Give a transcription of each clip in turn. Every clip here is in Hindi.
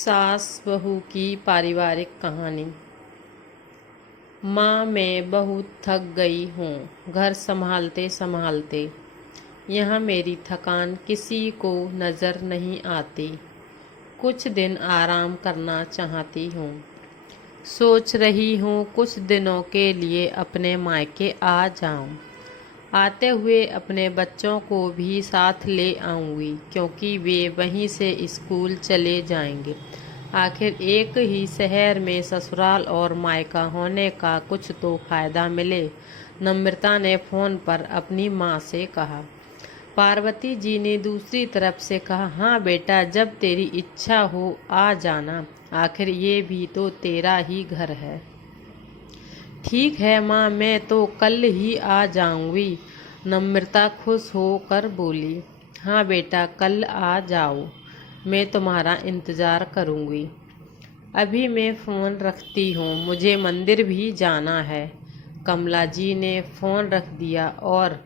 सास बहू की पारिवारिक कहानी। माँ, मैं बहुत थक गई हूँ घर संभालते संभालते। यहाँ मेरी थकान किसी को नज़र नहीं आती। कुछ दिन आराम करना चाहती हूँ। सोच रही हूँ कुछ दिनों के लिए अपने मायके आ जाऊँ। आते हुए अपने बच्चों को भी साथ ले आऊँगी क्योंकि वे वहीं से स्कूल चले जाएंगे। आखिर एक ही शहर में ससुराल और मायका होने का कुछ तो फायदा मिले, नम्रता ने फ़ोन पर अपनी माँ से कहा। पार्वती जी ने दूसरी तरफ से कहा, हाँ बेटा, जब तेरी इच्छा हो आ जाना, आखिर ये भी तो तेरा ही घर है। ठीक है माँ, मैं तो कल ही आ जाऊंगी। नम्रता खुश होकर बोली। हाँ बेटा, कल आ जाओ, मैं तुम्हारा इंतज़ार करूंगी। अभी मैं फ़ोन रखती हूँ, मुझे मंदिर भी जाना है। कमला जी ने फ़ोन रख दिया और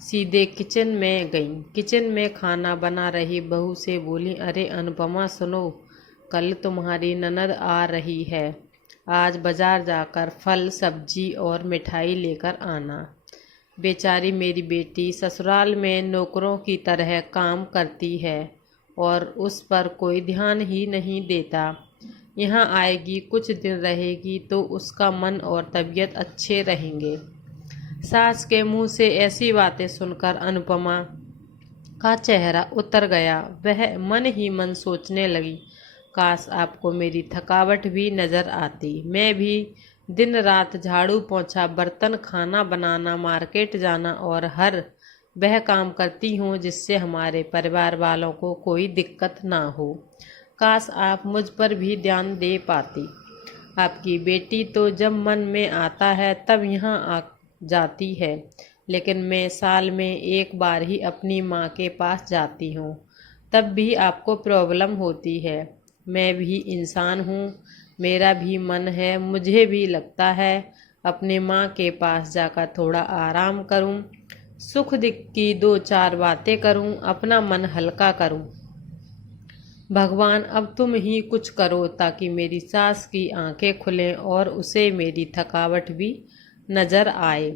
सीधे किचन में गई। किचन में खाना बना रही बहू से बोली, अरे अनुपमा सुनो, कल तुम्हारी ननद आ रही है। आज बाजार जाकर फल सब्जी और मिठाई लेकर आना। बेचारी मेरी बेटी ससुराल में नौकरों की तरह काम करती है और उस पर कोई ध्यान ही नहीं देता। यहाँ आएगी, कुछ दिन रहेगी तो उसका मन और तबीयत अच्छे रहेंगे। सास के मुंह से ऐसी बातें सुनकर अनुपमा का चेहरा उतर गया। वह मन ही मन सोचने लगी, काश आपको मेरी थकावट भी नज़र आती। मैं भी दिन रात झाड़ू पोंछा, बर्तन, खाना बनाना, मार्केट जाना और हर वह काम करती हूँ जिससे हमारे परिवार वालों को कोई दिक्कत ना हो। काश आप मुझ पर भी ध्यान दे पाती। आपकी बेटी तो जब मन में आता है तब यहाँ आ जाती है, लेकिन मैं साल में एक बार ही अपनी माँ के पास जाती हूँ, तब भी आपको प्रॉब्लम होती है। मैं भी इंसान हूँ, मेरा भी मन है, मुझे भी लगता है अपने माँ के पास जाकर थोड़ा आराम करूँ, सुख दुख की दो चार बातें करूँ, अपना मन हल्का करूँ। भगवान, अब तुम ही कुछ करो ताकि मेरी सास की आंखें खुलें और उसे मेरी थकावट भी नज़र आए।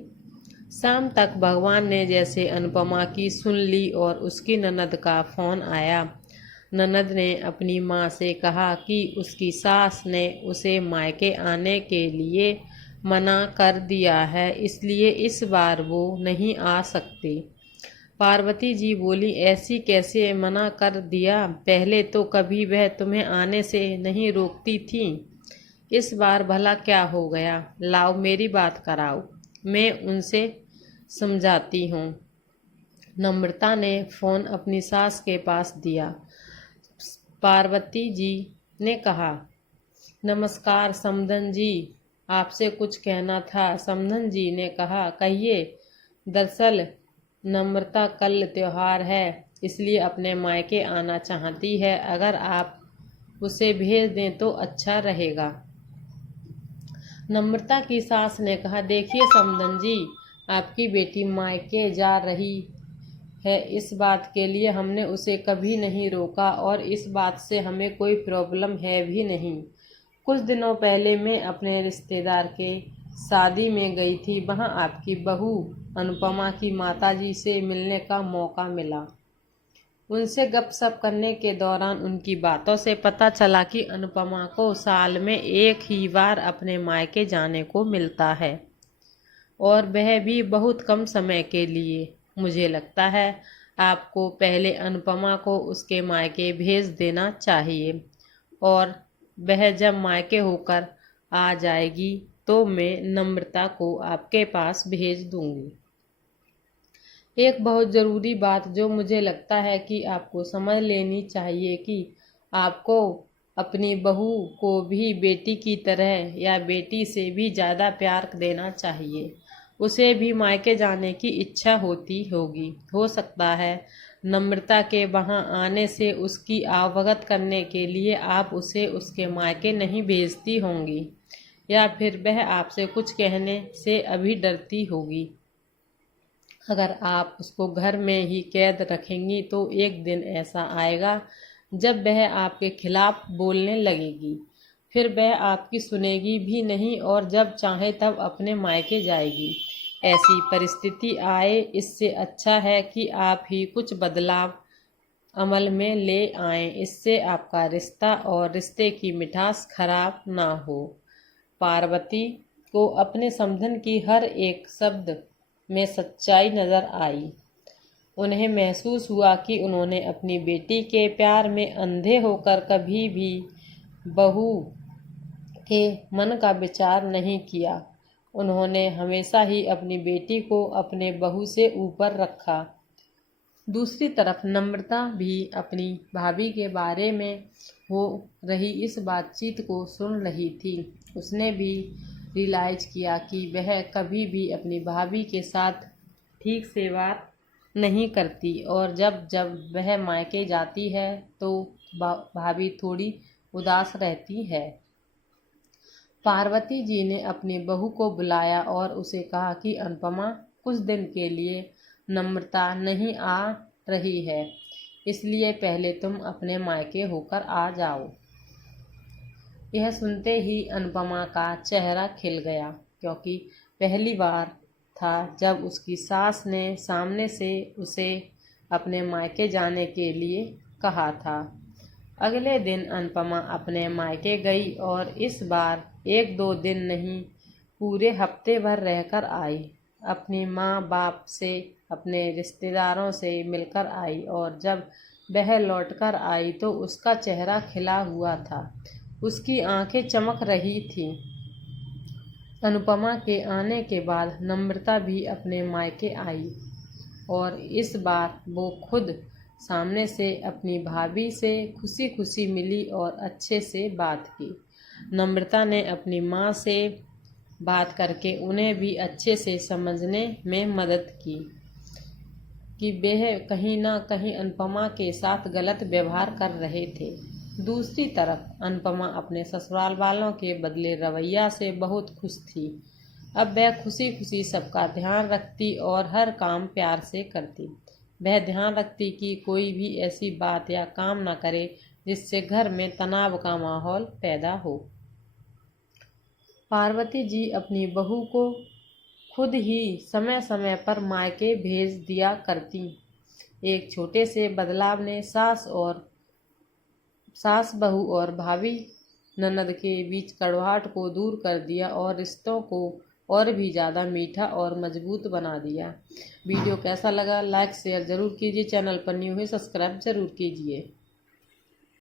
शाम तक भगवान ने जैसे अनुपमा की सुन ली और उसकी ननद का फ़ोन आया। ननद ने अपनी माँ से कहा कि उसकी सास ने उसे मायके आने के लिए मना कर दिया है, इसलिए इस बार वो नहीं आ सकती। पार्वती जी बोली, ऐसी कैसे मना कर दिया? पहले तो कभी वह तुम्हें आने से नहीं रोकती थी, इस बार भला क्या हो गया? लाओ मेरी बात कराओ, मैं उनसे समझाती हूँ। नम्रता ने फ़ोन अपनी सास के पास दिया। पार्वती जी ने कहा, नमस्कार समधन जी, आपसे कुछ कहना था। समधन जी ने कहा, कहिए। दरअसल नम्रता कल त्योहार है, इसलिए अपने मायके आना चाहती है। अगर आप उसे भेज दें तो अच्छा रहेगा। नम्रता की सास ने कहा, देखिए समधन जी, आपकी बेटी मायके जा रही है, इस बात के लिए हमने उसे कभी नहीं रोका और इस बात से हमें कोई प्रॉब्लम है भी नहीं। कुछ दिनों पहले मैं अपने रिश्तेदार के शादी में गई थी, वहाँ आपकी बहू अनुपमा की माताजी से मिलने का मौका मिला। उनसे गपशप करने के दौरान उनकी बातों से पता चला कि अनुपमा को साल में एक ही बार अपने मायके जाने को मिलता है और वह भी बहुत कम समय के लिए। मुझे लगता है आपको पहले अनुपमा को उसके मायके भेज देना चाहिए और वह जब मायके होकर आ जाएगी तो मैं नम्रता को आपके पास भेज दूंगी। एक बहुत ज़रूरी बात जो मुझे लगता है कि आपको समझ लेनी चाहिए कि आपको अपनी बहू को भी बेटी की तरह या बेटी से भी ज़्यादा प्यार देना चाहिए। उसे भी मायके जाने की इच्छा होती होगी। हो सकता है नम्रता के वहाँ आने से उसकी अवगत करने के लिए आप उसे उसके मायके नहीं भेजती होंगी, या फिर वह आपसे कुछ कहने से अभी डरती होगी। अगर आप उसको घर में ही कैद रखेंगी तो एक दिन ऐसा आएगा जब वह आपके खिलाफ बोलने लगेगी, फिर वह आपकी सुनेगी भी नहीं और जब चाहे तब अपने मायके जाएगी। ऐसी परिस्थिति आए, इससे अच्छा है कि आप ही कुछ बदलाव अमल में ले आएं, इससे आपका रिश्ता और रिश्ते की मिठास खराब ना हो। पार्वती को अपने समधन की हर एक शब्द में सच्चाई नजर आई। उन्हें महसूस हुआ कि उन्होंने अपनी बेटी के प्यार में अंधे होकर कभी भी बहू के मन का विचार नहीं किया। उन्होंने हमेशा ही अपनी बेटी को अपने बहू से ऊपर रखा। दूसरी तरफ नम्रता भी अपनी भाभी के बारे में हो रही इस बातचीत को सुन रही थी। उसने भी रियलाइज किया कि वह कभी भी अपनी भाभी के साथ ठीक से बात नहीं करती और जब जब वह मायके जाती है तो भाभी थोड़ी उदास रहती है। पार्वती जी ने अपनी बहू को बुलाया और उसे कहा कि अनुपमा, कुछ दिन के लिए नम्रता नहीं आ रही है, इसलिए पहले तुम अपने मायके होकर आ जाओ। यह सुनते ही अनुपमा का चेहरा खिल गया, क्योंकि पहली बार था जब उसकी सास ने सामने से उसे अपने मायके जाने के लिए कहा था। अगले दिन अनुपमा अपने मायके गई और इस बार 1-2 दिन नहीं, पूरे हफ्ते भर रहकर आई। अपनी माँ बाप से, अपने रिश्तेदारों से मिलकर आई और जब वह लौटकर आई तो उसका चेहरा खिला हुआ था, उसकी आंखें चमक रही थीं। अनुपमा के आने के बाद नम्रता भी अपने मायके आई और इस बार वो खुद सामने से अपनी भाभी से खुशी खुशी मिली और अच्छे से बात की। नम्रता ने अपनी माँ से बात करके उन्हें भी अच्छे से समझने में मदद की कि वह कहीं ना कहीं अनुपमा के साथ गलत व्यवहार कर रहे थे। दूसरी तरफ अनुपमा अपने ससुराल वालों के बदले रवैया से बहुत खुश थी। अब वह खुशी खुशी सबका ध्यान रखती और हर काम प्यार से करती। वह ध्यान रखती कि कोई भी ऐसी बात या काम ना करे जिससे घर में तनाव का माहौल पैदा हो। पार्वती जी अपनी बहू को खुद ही समय समय पर मायके भेज दिया करती। एक छोटे से बदलाव ने सास बहू और भाभी ननद के बीच कड़वाहट को दूर कर दिया और रिश्तों को और भी ज़्यादा मीठा और मजबूत बना दिया। वीडियो कैसा लगा लाइक शेयर ज़रूर कीजिए। चैनल पर न्यू है सब्सक्राइब ज़रूर कीजिए।